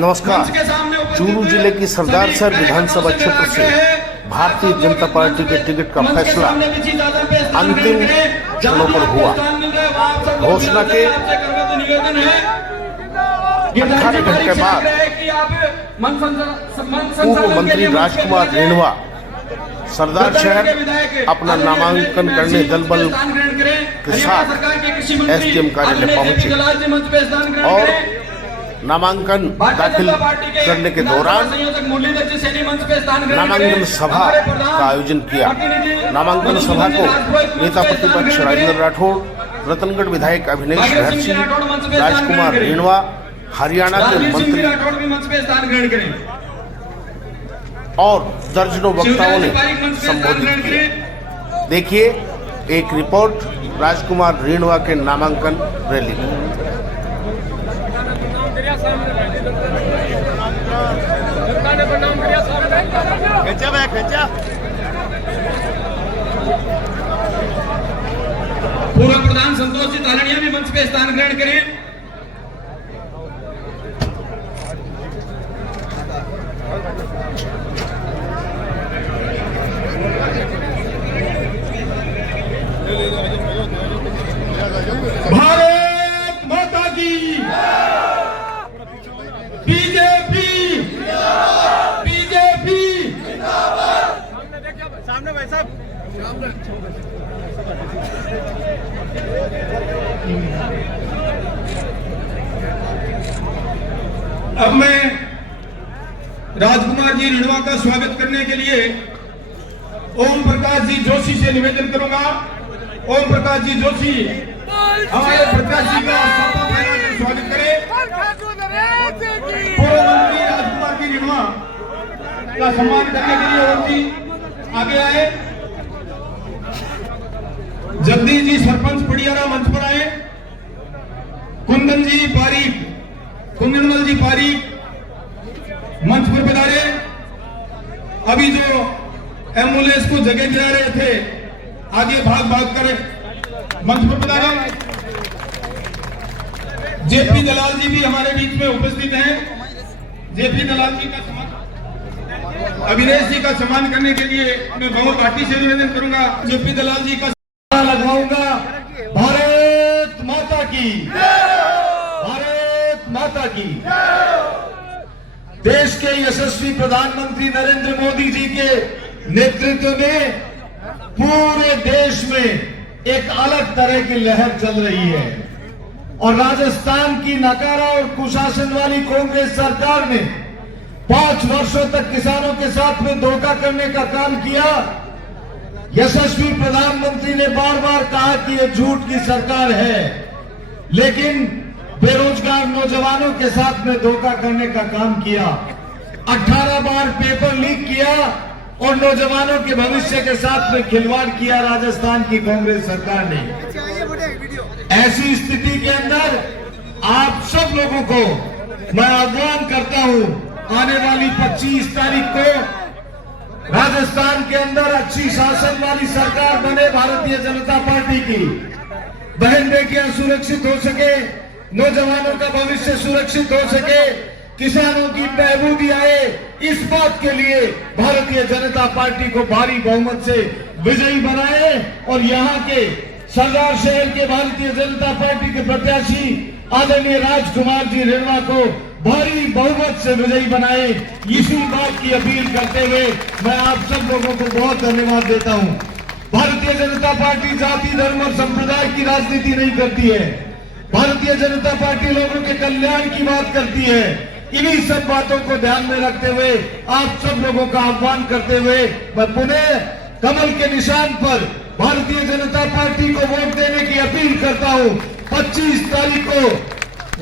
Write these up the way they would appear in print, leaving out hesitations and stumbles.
नमस्कार। चूरू जिले की सरदारसर विधानसभा क्षेत्र से भारतीय जनता पार्टी के टिकट का फैसला अंतिम क्षणों पर हुआ। घोषणा के 18 घंटे बाद पूर्व मंत्री राजकुमार रेणवा सरदार शहर अपना नामांकन करने दल बल के साथ एसडीएम कार्यालय पहुंचे और नामांकन दाखिल करने के दौरान नामांकन सभा का आयोजन किया। नामांकन सभा को नेता प्रतिपक्ष राजेंद्र राठौड़, रतनगढ़ विधायक अभिनेश महर्षि, राजकुमार रेणवा, हरियाणा के मंत्री और दर्जनों वक्ताओं ने संबोधित किया। देखिए एक रिपोर्ट राजकुमार रेणवा के नामांकन रैली में। पूर्व प्रधान संतोष जी तालड़िया भी मंच पे स्थान ग्रहण करें। भारत माता की बीजेपी बीजेपी सामने भाई साहब अब मैं राजकुमार जी रेणवा का स्वागत करने के लिए ओम प्रकाश जी जोशी से निवेदन करूंगा। ओम प्रकाश जी जोशी हमारे प्रत्याशी का स्वागत करें। पूर्व मंत्री राजकुमार जी रेणवा का सम्मान करने के लिए ओम जी आगे आए। जगदीश जी सरपंच पड़ियारा मंच पर आए। कुंदन जी पारीक, कुंदनमल जी पारीक मंच पर पधारे। अभी जो एम्बुलेंस को जगह दिला रहे थे आगे भाग भाग कर मंच पर पधारे। जेपी दलाल जी भी हमारे बीच में उपस्थित हैं। जेपी दलाल जी का सम्मान, अभिनेश जी का सम्मान करने के लिए मैं बहुत घाटी से निवेदन करूंगा। जेपी दलाल जी का लगवाऊंगा। भारत माता की, भारत माता की। देश के यशस्वी प्रधानमंत्री नरेंद्र मोदी जी के नेतृत्व में पूरे देश में एक अलग तरह की लहर चल रही है और राजस्थान की नकारा और कुशासन वाली कांग्रेस सरकार ने 5 वर्षों तक किसानों के साथ में धोखा करने का काम किया। यशस्वी प्रधानमंत्री ने बार बार कहा कि यह झूठ की सरकार है, लेकिन बेरोजगार नौजवानों के साथ में धोखा करने का काम किया। 18 बार पेपर लीक किया और नौजवानों के भविष्य के साथ में खिलवाड़ किया राजस्थान की कांग्रेस सरकार ने। ऐसी स्थिति के अंदर आप सब लोगों को मैं आह्वान करता हूं, आने वाली 25 तारीख को राजस्थान के अंदर अच्छी शासन वाली सरकार बने भारतीय जनता पार्टी की। बहन बेटियां सुरक्षित हो सके, नौजवानों का भविष्य सुरक्षित हो सके, किसानों की बहबूदी आए, इस बात के लिए भारतीय जनता पार्टी को भारी बहुमत से विजयी बनाए और यहाँ के सरदार शहर के भारतीय जनता पार्टी के प्रत्याशी आदरणीय राजकुमार जी रेणवा को भारी बहुमत से विजयी बनाए। इसी बात की अपील करते हुए मैं आप सब लोगों को बहुत धन्यवाद देता हूं। भारतीय जनता पार्टी जाति, धर्म और संप्रदाय की राजनीति नहीं करती है। भारतीय जनता पार्टी लोगों के कल्याण की बात करती है। इन्हीं सब बातों को ध्यान में रखते हुए आप सब लोगों का आह्वान करते हुए मैं पुनः कमल के निशान पर भारतीय जनता पार्टी को वोट देने की अपील करता हूं। 25 तारीख को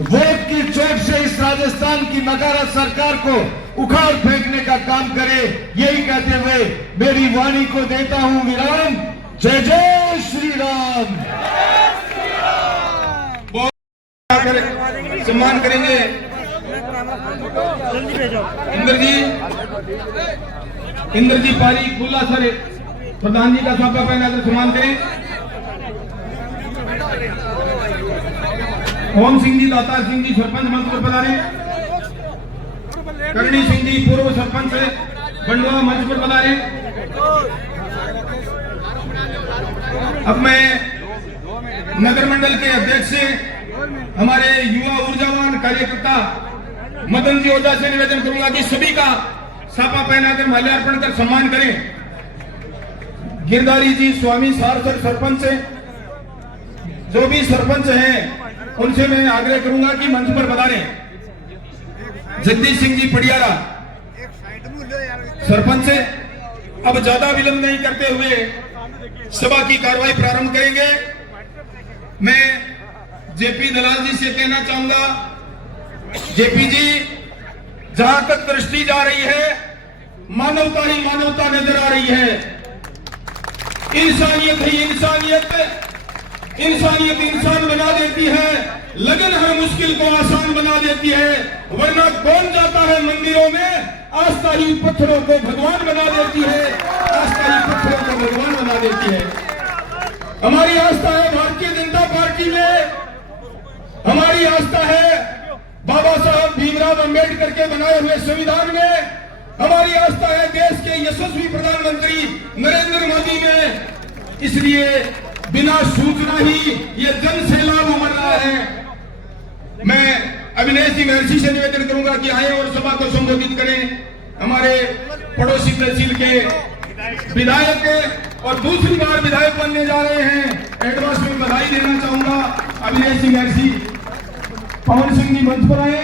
वोट की चोट से इस राजस्थान की नकारा सरकार को उखाड़ फेंकने का काम करे, यही कहते हुए मेरी वाणी को देता हूं विराम। जय जय श्री राम। सम्मान करेंगे इंद्र जी पारीक बुल्ला सर प्रधान जी का साफा पहनाकर सम्मान करें। ओम सिंह जी, दातार सिंह जी सरपंच मंच पर पधारे। करणी सिंह जी पूर्व सरपंच बंडवा मंच पर बना रहे। अब मैं नगर मंडल के अध्यक्ष हमारे युवा ऊर्जावान कार्यकर्ता मदन जी ओझा से निवेदन करूंगा कि सभी का सापा पहनाकर माल्यार्पण कर सम्मान करें। गिरधारी जी स्वामी सारसर सरपंच जो भी सरपंच हैं उनसे मैं आग्रह करूंगा कि मंच पर पधारें। जगदीश सिंह जी पडियाला सरपंच। अब ज्यादा विलंब नहीं करते हुए सभा की कार्रवाई प्रारंभ करेंगे। मैं जेपी दलाल जी से कहना चाहूंगा, जेपी जी जहां तक दृष्टि जा रही है मानवता ही मानवता नजर आ रही है। इंसानियत ही इंसानियत, इंसानियत इंसान बना देती है, लगन हर मुश्किल को आसान बना देती है। वरना कौन जाता है मंदिरों में, आस्था ही पत्थरों को भगवान बना देती है, आस्था ही पत्थरों को भगवान बना देती है। हमारी आस्था है भारतीय जनता पार्टी में, हमारी आस्था है बाबा साहब भीमराव अंबेडकर के बनाए हुए संविधान में, हमारी आस्था है देश के यशस्वी प्रधानमंत्री नरेंद्र मोदी में। इसलिए बिना सूचना ही ये जन सैलाब उमड़ रहा है। मैं अविनेश जी महर्षि से निवेदन करूंगा कि आए और सभा को संबोधित करें। हमारे पड़ोसी तहसील के विधायक और दूसरी बार विधायक बनने जा रहे हैं, एडवांस में बधाई देना चाहूंगा। अविनेश जी महर्षि, पवन सिंह जी मंच पर आए।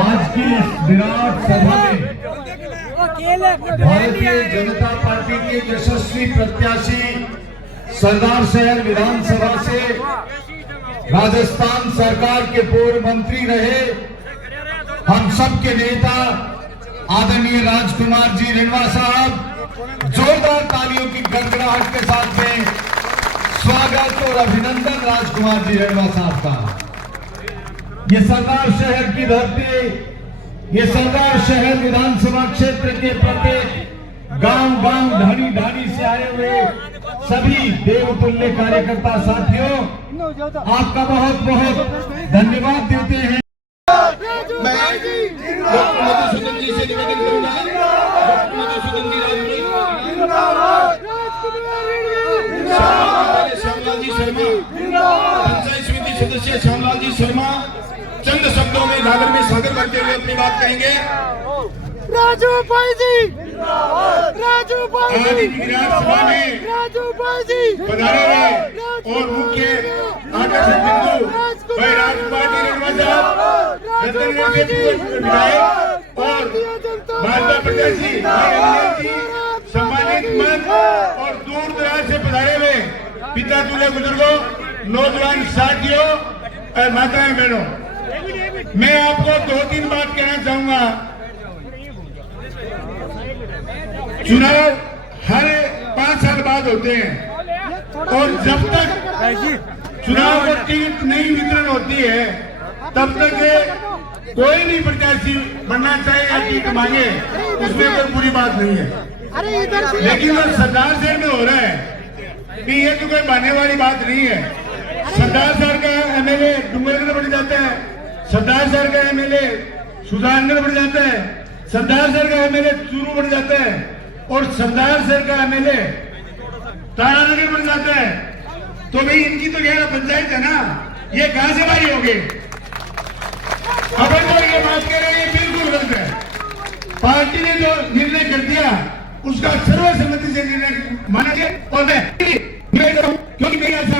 आज की इस विराट सभा में भारतीय जनता पार्टी के यशस्वी प्रत्याशी सरदार शहर विधानसभा से राजस्थान सरकार के पूर्व मंत्री रहे हम सब के नेता आदरणीय राजकुमार जी रिणवा साहब, जोरदार तालियों की गड़गड़ाहट के साथ में स्वागत और अभिनंदन राजकुमार जी रिणवा साहब का। ये सरदार शहर की धरती, ये सरदार शहर विधानसभा क्षेत्र के प्रत्येक गांव गांव ढाणी ढाणी से आए हुए सभी देवतुल्य कार्यकर्ता साथियों, आपका बहुत बहुत धन्यवाद देते हैं। मैं डॉक्टर मधुसूदन जी से निवेदन करूंगा, डॉक्टर मधुसूदन जी श्यामलाल जी शर्मा, पंचायत समिति सदस्य श्यामलाल जी शर्मा चंद शब्दों में घाघर में सागर भरते हुए अपनी बात कहेंगे। राजू भाई जी, राजू भाई जी, विराट सभा में राजू भाई जी पधारे हुए और मुख्य आकर्षक बिंदु भाई राजकुमार जी रिणवा साहब, रतनगढ़ के पूर्व विधायक और भाजपा प्रत्याशी भाई अविनेश जी, सम्मानित मंच और दूर दराज से पधारे हुए पिता तुल्य बुजुर्गों, नौजवान साथियों और माताएं बहनों, मैं आपको 2-3 बात कहना चाहूंगा। चुनाव हर 5 साल बाद होते हैं और जब तक चुनाव को टिकट नहीं वितरण होती है तब तक कोई भी प्रत्याशी बनना चाहे या टिकट मांगे, उसमें कोई बुरी बात नहीं है। लेकिन जो सरदार शहर में हो रहा है कि ये तो कोई बहाने वाली बात नहीं है। सरदार शहर का एमएलए डूंगरगढ़ बढ़ जाता है, सरदार शहर का एमएलए सुजानगढ़ बढ़ जाता है, सरदार शहर का एमएलए चूरू बढ़ जाता है और सरदार शहर का एमएलए तारानगर बढ़ जाता है। तो भाई इनकी तो 11 पंचायत है ना, ये कहां से भारी होगी? अगर तो ये बात कह रहे हैं, बिल्कुल गलत है। पार्टी ने जो निर्णय कर दिया उसका सर्वसम्मति से निर्णय माना गया और मैं क्योंकि मेरी ऐसा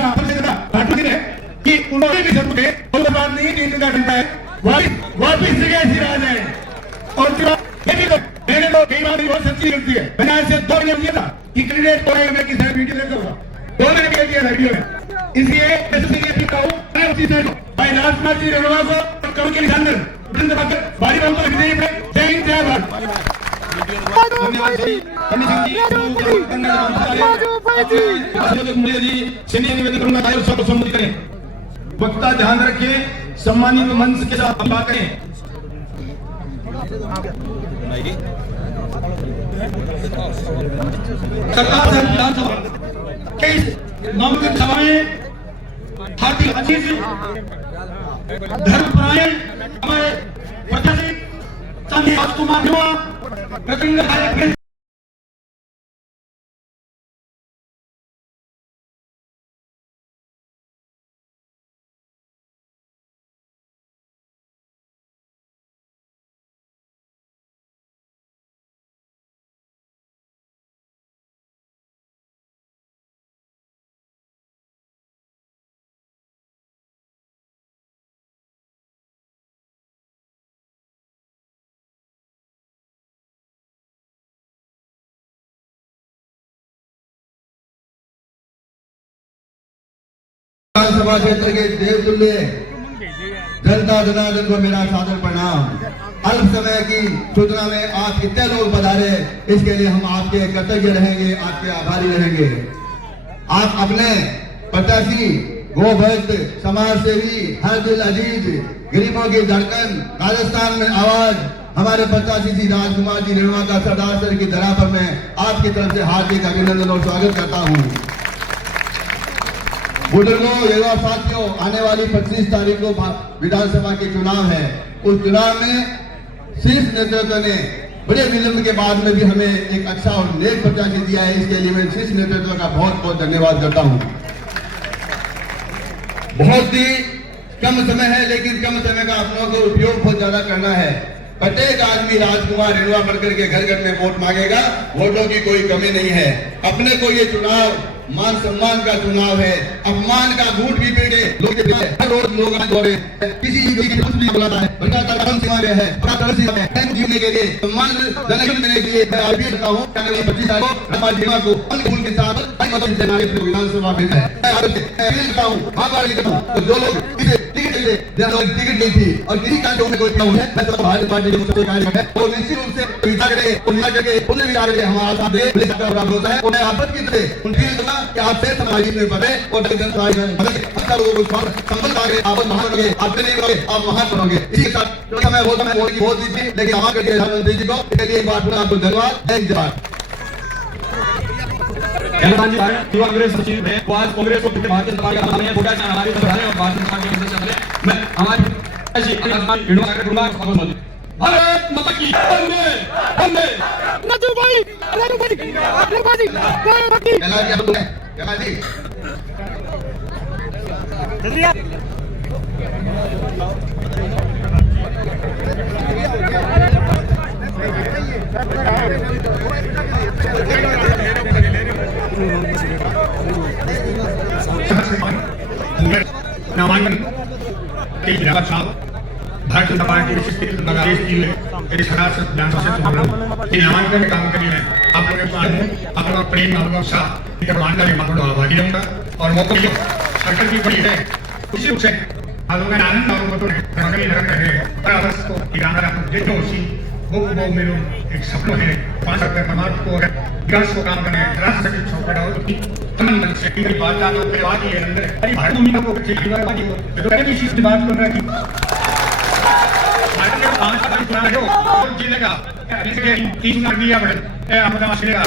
पार्टी है कि उन्होंने भी सब और बात नहीं 3 दिन का घंटा है, वापिस जगह ऐसी रह जाए। और मैंने तो कई बार बहुत सच्ची गलती है, मैंने ऐसे 2 महीने दिया था कि कैंडिडेट को मैं किसी वीडियो देता हूँ, 2 महीने कह दिया था वीडियो में। इसलिए भाई राजकुमार जी रिणवा को कम के निशान भारी बहुत जय हिंद जय भारत। वक्ता ध्यान रखिए, सम्मानित मंच के साथ बात करें। कि इस नामांकन सभा में भारतीय अजीज धर्मपरायण हमारे प्रशासनिक संघी राजकुमार युवा रतनगढ़ विधायक विधानसभा क्षेत्र के देवतुल्य जनता जनार्दन को मेरा सादर प्रणाम। अल्प समय की सूचना में आप कितने लोग पधारे, इसके लिए हम आपके कृतज्ञ रहेंगे, आपके आभारी रहेंगे। आप अपने प्रत्याशी गोभक्त समाज सेवी हर दिल अजीज गरीबों की धड़कन राजस्थान में आवाज हमारे प्रत्याशी श्री राजकुमार जी रेणवा का सरदार सर की धरा पर मैं आपकी तरफ से हार्दिक अभिनंदन और स्वागत करता हूँ। बुजुर्गों, युवा साथियों, आने वाली 25 तारीख को विधानसभा के चुनाव है। उस चुनाव में शीर्ष नेतृत्व ने बड़े विलंब के बाद में भी हमें एक अच्छा और नेक प्रत्याशी दिया है। इसके लिए मैं शीर्ष नेतृत्व का बहुत बहुत धन्यवाद करता हूं। बहुत ही कम समय है, लेकिन कम समय का आप लोगों को उपयोग बहुत ज्यादा करना है। प्रत्येक आदमी राजकुमार रेणवा बनकर के घर घर में वोट मांगेगा, वोटों की कोई कमी नहीं है। अपने को ये चुनाव मान सम्मान का चुनाव है, अपमान का घूंट भी पीटे लोग हर रोज लोग किसी कुछ भी बोला है, जीवने के लिए सम्मान देने के लिए मैं आगे करता हूँ। 25 तारीख को फूल के साथ विधानसभा में जो लोग टिकट ली थी और किसी कार्य में कोई मैं तो भारतीय पार्टी के कार्य है वो निश्चित रूप से विचार करके उन्हें विचार करके हमारा साथ दे होता है। उन्हें आपस की तरह उनकी कि आप से समाज में बढ़े और लोगों को संबंध आगे आप महान बनोगे, आप नहीं बनोगे, आप महान बनोगे। इसी के साथ मैं बोलता मैं बोल की बहुत दी थी, लेकिन हमारे करके प्रधानमंत्री जी को इसके लिए एक बार फिर आपको धन्यवाद। जय जवान। युवा कांग्रेस सचिव है, वो आज कांग्रेस को भारतीय जनता पार्टी का नाम है, छोटा सा हमारे बढ़ाने और भारतीय जनता पार्टी के सदस्य मैं हमारे भारत माता की वंदे वंदे। राजू भाई नामांकन के भारतीय जनता पार्टी बांग्लादेश की नामांकन काम करिए आप लोगों प्रेम आपको आभारी रहूंगा और मौका सरकार की बड़ी है उसी रूप से आनंद वो मेरे एक सपना है 5 अक्टूबर समाज को विकास को काम करना है राष्ट्र के छोटा तमन से की बात आना के बाद ये अंदर अरे भारत में को ठीक बात बात तो कहने की चीज बात कर रहा है भारत में 5 साल पुराना जो जिलेगा इसके 3 मार दिया बड़े आपदा मसलेगा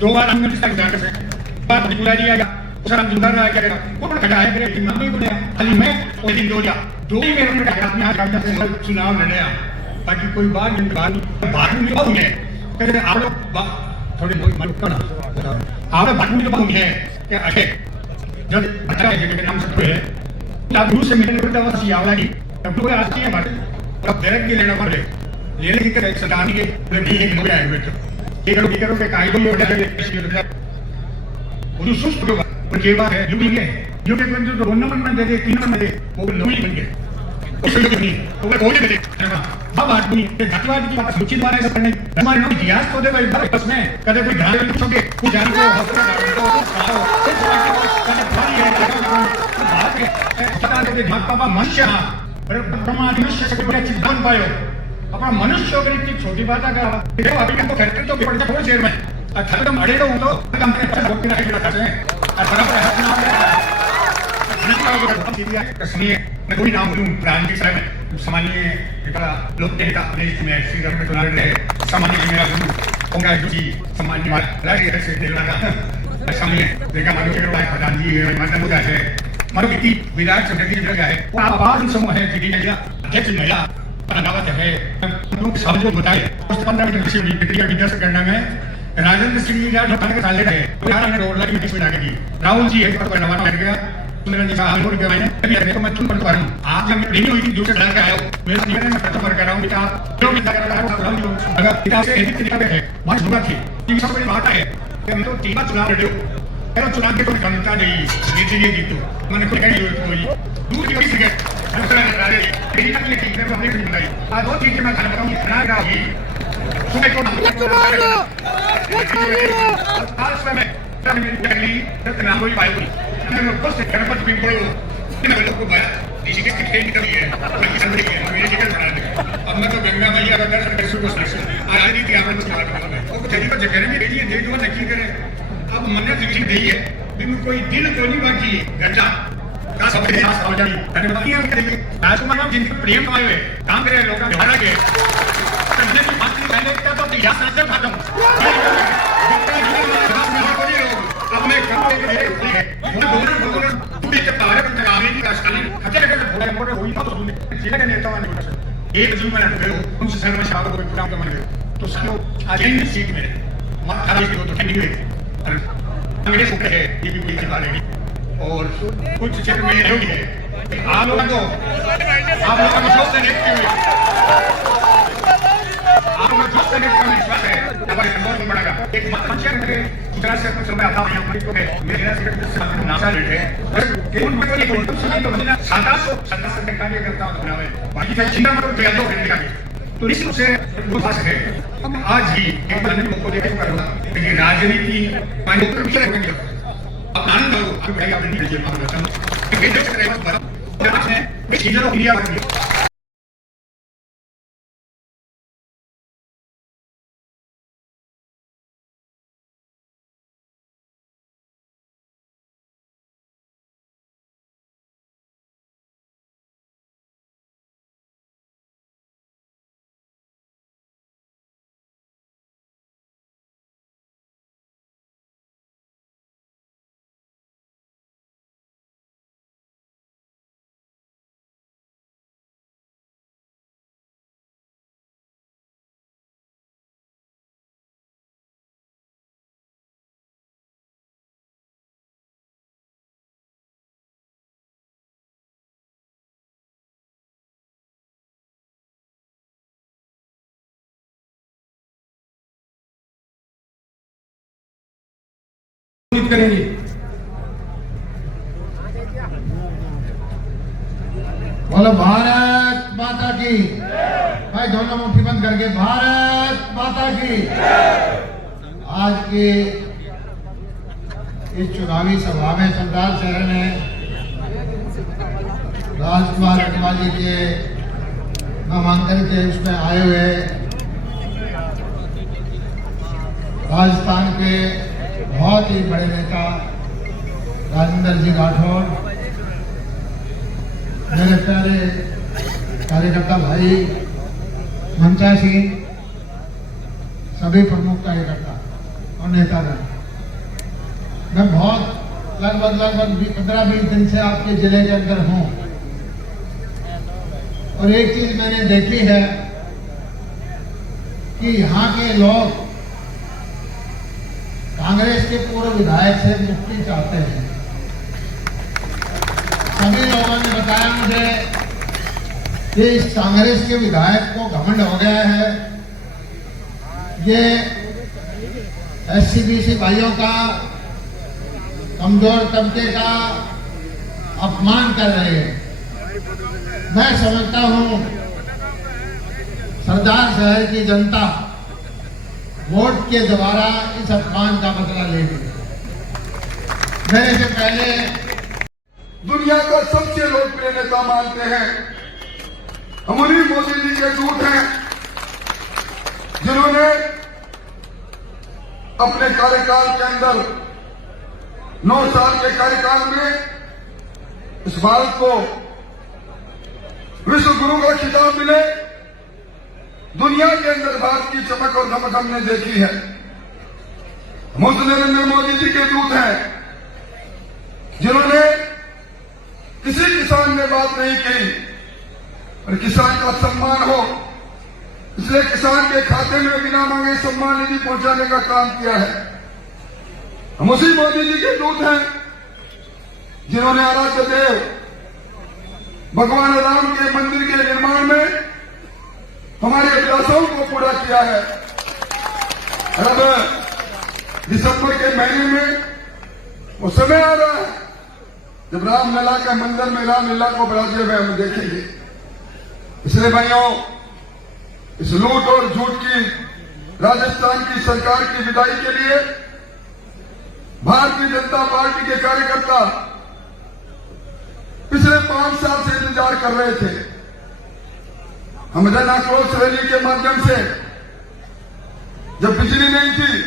2 बार हमने इसका जाकर से बात बुला दिया गया उसका जुड़ा रहा क्या करेगा वो खड़ा है मेरे दिमाग में बोले खाली मैं वो दिन दो ही मेरे में अपने हाथ काटने से चुनाव लड़े ताकि कोई बात बात में बात है कहते आप लोग थोड़े मन करना आप लोग बात में बात है कि अरे जब अच्छा है के नाम से है आप दूर से मिलने को तो सी आवला की तब तो आज की बात अब डायरेक्ट के लेना पड़े लेने की सरकार के नहीं है लोग आए बेटे ये करो के कायदे में ऑर्डर वो सुस्त होगा और ये बात है जो भी है जो के बंदे तो 2 नंबर में दे दे 3 नंबर में दे वो लोग बन गए उसको नहीं तो वो कोई नहीं अब आदमी घटवाद की बात सूचित वाला ऐसा करने हमारे नाम इतिहास को दे भाई बस में कदे कोई ध्यान नहीं छोड़े कुछ जान को पता दे भाग पापा मनुष्य पर परमात्मा मनुष्य से बड़ा चीज बन पायो अपना मनुष्य अगर इतनी छोटी बात है देखो अभी हमको फैक्ट्री तो बिगड़ जाए शहर में अच्छा तुम अड़े हो तो हम अच्छा वोट के रखे रखते हैं और बराबर हाथ ना कश्मीर मैं कोई नाम लूं प्रांतीय साहब सामान्य एकला लोक नेता देश में श्री राम चुनाव रहे सामान्य मेरा गुरु कांग्रेस जी सामान्य राष्ट्रीय से देना सामने देखा मानो के रोड प्रधान जी है मानो मुद्दा है मानो की विराट चंद्रगी जगह है वो आवाज समूह है कि नया अध्यक्ष नया बनावट है लोग सब को बताए उस 15 मिनट की प्रक्रिया विकास करना में राजेंद्र सिंह जी राठौर के साले रहे बिहार में रोड लगी बीच में आगे की राहुल जी है तो बनवाना बैठ गया सुंदर जी साहब बोल के मैंने अभी आने तो मैं चुन पड़ रहा हूं आज जब मैं ट्रेनिंग हुई थी दूसरे घर का आया हूं मेरे निवेदन में प्रथम कर रहा हूं कि आप जो भी कर रहा हूं अगर पिता से एक तरीका है मां जुड़ा थी कि सब बड़ी बात है कि मैं तो टीमा चुनाव लड़ो मेरा चुनाव के कोई क्षमता नहीं जीत ये जीतो मैंने कोई कहीं जरूरत कोई दूर की किसी के दूसरा लगा रहे मेरी अपनी टीम में हमने भी बनाई आज दो चीजें मैं खाना बताऊं खाना का ही सुबह को आज में मेरी पहली रत्ना कोई पाई हुई मैंने उसको से गणपति पिंपल इन लोगों को बाया इसी के कितने निकल गए कोई किसान नहीं है मेरे जिक्र बना दे अब मैं तो गंगा मैया का दर्शन कर सकूं साक्षी आज नीति आपने तो बात कर रहा है वो जगह पर जगह में रहिए देख दो नक्की करे अब मन्नत जिंदगी दी है लेकिन कोई दिल को नहीं बाकी घंटा का सब के साथ हो जाए धन्यवाद ये के लिए राजकुमार आप जिंदगी प्रेम कमाए हुए काम करे लोगों के भाड़ा के करने की बात नहीं पहले तक तो यहां से खाता हूं अपने काम के लिए है पूरी के पारे पर आने की आशाली हटे के थोड़ा मोटे हुई तो जिले के नेता ने एक जुम्मन है उनसे सर्व शाबाश को प्रोग्राम का मन तो सालो आज इन सीट में मत खराब की तो ठंडी हुई अंग्रेज को है ये भी कोई बात नहीं और कुछ क्षेत्र में होगी है आप लोगों को जोश से देखते हुए आप लोग जोश से देखते हुए विश्वास है हमारे संबंध में बढ़ेगा एक मत पंचायत में दूसरा से कुछ समय आता है हमारी को है मेरा से नासा लेते हैं कि उन को ये कोई समय तो महीना 700 के कार्यकर्ता बनावे बाकी का चिंता मत करो तो करने का तो इस रूप से विश्वास है आज ही एक बार को देखकर करूंगा कि राजनीति माने ऊपर विषय होंगे अब आनंद हो आप भाई आपने नहीं किया बात बताऊं ये जो चल रहा है बड़ा आज है ये चीजों को क्लियर करेंगे करेंगे बोलो भारत माता की भाई दोनों मुट्ठी बंद करके भारत माता की आज के इस चुनावी सभा में सरदार शहर में राजकुमार रटवा जी के नामांकन के उसमें आए हुए राजस्थान के बहुत ही बड़े नेता राजेंद्र जी राठौर, मेरे प्यारे कार्यकर्ता भाई मंचा सिंह, सभी प्रमुख कार्यकर्ता और नेतागण, मैं बहुत लगभग 15-20 दिन से आपके जिले के अंदर हूं और एक चीज मैंने देखी है कि यहाँ के लोग कांग्रेस के पूर्व विधायक से मुक्ति चाहते हैं। सभी लोगों ने बताया मुझे कि इस कांग्रेस के विधायक को घमंड हो गया है, ये SC-BC भाइयों का, कमजोर तबके का अपमान कर रहे हैं। मैं समझता हूं सरदार शहर की जनता वोट के द्वारा इस अपमान का बदला लेगी। मेरे से पहले दुनिया का सबसे लोकप्रिय नेता मानते हैं, हमारी मोदी जी के दूत हैं, जिन्होंने अपने कार्यकाल के अंदर 9 साल के कार्यकाल में इस भारत को विश्व गुरु का खिताब मिले, दुनिया के अंदर भारत की चमक और धमक हमने देखी है। मुझ नरेंद्र मोदी जी के दूत हैं, जिन्होंने किसी किसान ने बात नहीं की और किसान का सम्मान हो, इसलिए किसान के खाते में बिना मांगे सम्मान निधि पहुंचाने का काम किया है। हम उसी मोदी जी के दूत हैं जिन्होंने आराध्य देव भगवान राम के मंदिर के निर्माण में हमारे अभिलाषाओं को पूरा किया है। अब दिसंबर के महीने में वो समय आ रहा है जब रामलला के मंदिर में रामलीला को बढ़ाते हुए हम देखेंगे। इसलिए भाइयों, इस लूट और झूठ की राजस्थान की सरकार की विदाई के लिए भारतीय जनता पार्टी के कार्यकर्ता पिछले 5 साल से इंतजार कर रहे थे। हम जन आक्रोश रैली के माध्यम से, जब बिजली नहीं थी,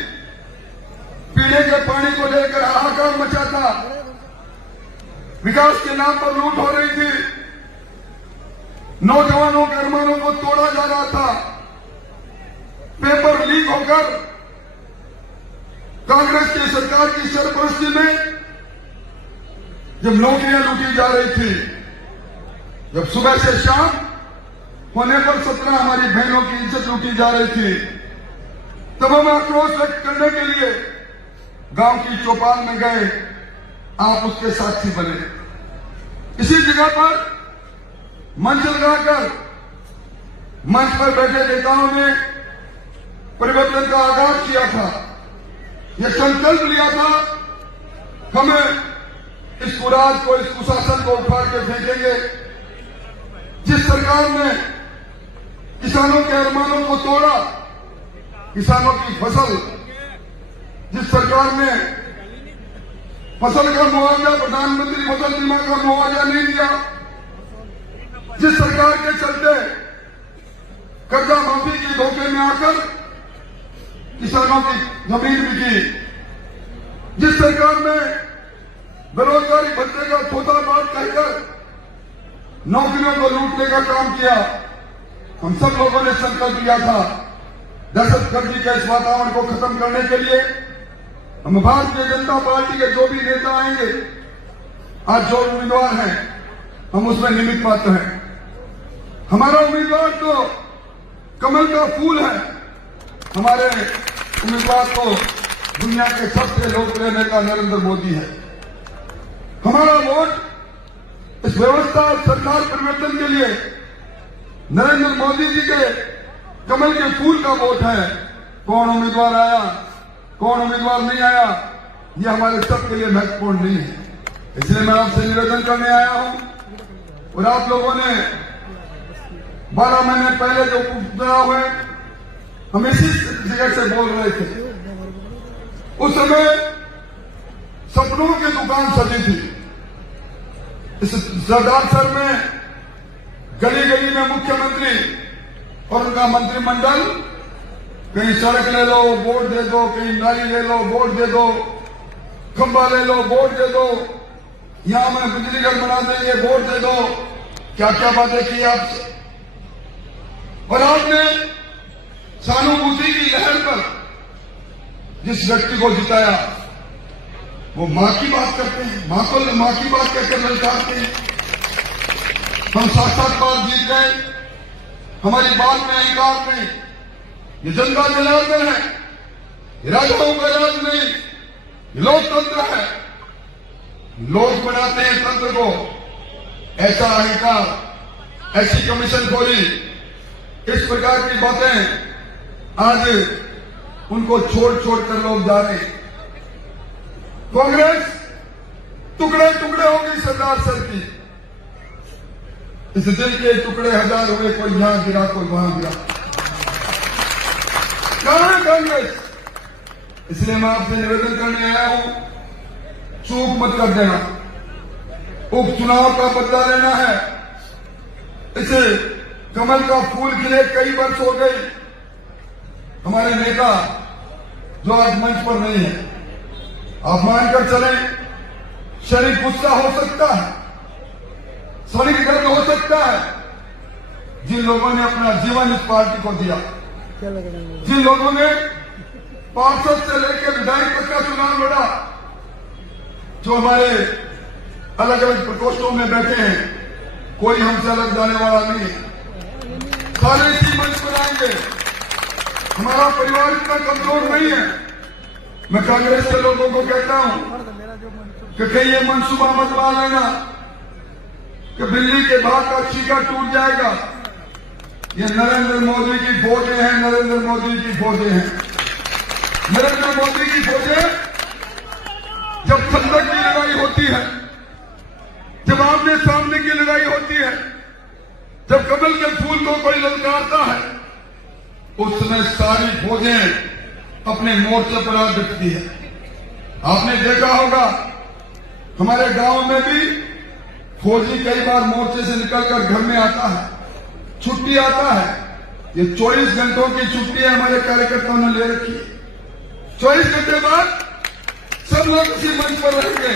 पीने के पानी को लेकर हाहाकार मचा था, विकास के नाम पर लूट हो रही थी, नौजवानों के अरमानों को तोड़ा जा रहा था, पेपर लीक होकर कांग्रेस की सरकार की सरपरस्ती में जब नौकरियां लूटी जा रही थी, जब सुबह से शाम होने पर 17 हमारी बहनों की इज्जत लूटी जा रही थी, तब हम आक्रोश व्यक्त करने के लिए गांव की चौपाल में गए। आप उसके साक्षी बने। इसी जगह पर मंच लगाकर मंच पर बैठे नेताओं ने परिवर्तन का आगाज किया था। यह संकल्प लिया था, हमें इस कुराज को, इस कुशासन को उखाड़ के फेंकेंगे। जिस सरकार ने किसानों के अरमानों को तोड़ा, किसानों की फसल, जिस सरकार ने फसल का मुआवजा, प्रधानमंत्री फसल बीमा का मुआवजा नहीं दिया, जिस सरकार के चलते कर्जा माफी के धोखे में आकर किसानों की जमीन बिकी, जिस सरकार ने बेरोजगारी भत्ते का खोता बात कहकर नौकरियों को लूटने का काम किया, हम सब लोगों ने संकल्प लिया था दहशतगर्दी के इस वातावरण को खत्म करने के लिए हम भारतीय जनता पार्टी के जो भी नेता आएंगे, आज जो उम्मीदवार हैं, हम उसमें निमित्त मात्र हैं। हमारा उम्मीदवार तो कमल का फूल है। हमारे उम्मीदवार तो दुनिया के सबसे लोकप्रिय नेता नरेंद्र मोदी है। हमारा वोट इस व्यवस्था और सरकार परिवर्तन के लिए नरेंद्र मोदी जी के कमल के फूल का वोट है। कौन उम्मीदवार आया, कौन उम्मीदवार नहीं आया, ये हमारे सबके लिए महत्वपूर्ण नहीं है। इसलिए मैं आपसे निवेदन करने आया हूं। और आप लोगों ने 12 महीने पहले जो उपचुनाव हुए, हम इसी जगह से बोल रहे थे। उस समय सपनों की दुकान सजी थी। इस सरदारसर में गली गली में मुख्यमंत्री और उनका मंत्रिमंडल, कहीं सड़क ले लो वोट दे दो, कहीं नाली ले लो वोट दे दो, खंबा ले लो वोट दे दो, यहां में बिजली घर बना देंगे वोट दे दो, क्या क्या बातें की आपसे। और आपने सहानुभूति की लहर पर जिस व्यक्ति को जिताया, वो मां की बात करते हैं, मां की बात कहकर ललकारते हैं। हम साक्षात बात जीत गए, हमारी बात में इंकार नहीं। ये जनता जनार्दन है, ये राजाओं का राज नहीं, ये लोकतंत्र है। लोग बनाते हैं तंत्र को। ऐसा अहंकार, ऐसी कमीशन खोरी, इस प्रकार की बातें आज उनको छोड़ छोड़ कर लोग जा रहे हैं। कांग्रेस टुकड़े टुकड़े हो गई सरदार सर की। इस दिल के टुकड़े हजार हुए, कोई यहां गिरा, कोई वहां गिरा। कहां है कांग्रेस? इसलिए मैं आपसे निवेदन करने आया हूं, चूक मत कर देना। उपचुनाव का बदला लेना है। इसे कमल का फूल खिले कई वर्ष हो गई। हमारे नेता जो आज मंच पर नहीं है, आप मानकर चलें, शरीर गुस्सा हो सकता है, शरीर दर्द हो सकता है। जिन लोगों ने अपना जीवन इस पार्टी को दिया, जिन लोगों ने पार्षद से लेकर विधायक तक का चुनाव लड़ा, जो हमारे अलग अलग प्रकोष्ठों में बैठे हैं, कोई हमसे अलग जाने वाला नहीं है। सारे इसी मंच पर आएंगे। हमारा परिवार इतना कमजोर नहीं है। मैं कांग्रेस के लोगों को कहता हूं कि कहीं ये मंसूबा मत मान लेना कि बिल्ली के भाग का चीका टूट जाएगा। ये नरेंद्र मोदी की फौजें हैं, नरेंद्र मोदी की फौजें हैं। नरेंद्र मोदी की फौजें जब खंदक की लड़ाई होती है, जब आमने सामने की लड़ाई होती है, जब कमल के फूल को कोई ललकारता है, उस समय सारी फौजें अपने मोर्चे पर आ दिखती है। आपने देखा होगा हमारे गांव में भी फौजी कई बार मोर्चे से निकलकर घर में आता है, छुट्टी आता है। ये 24 घंटों की छुट्टी है हमारे कार्यकर्ताओं ने ले रखी है। 24 घंटे बाद सब लोग इसी मंच पर रहेंगे।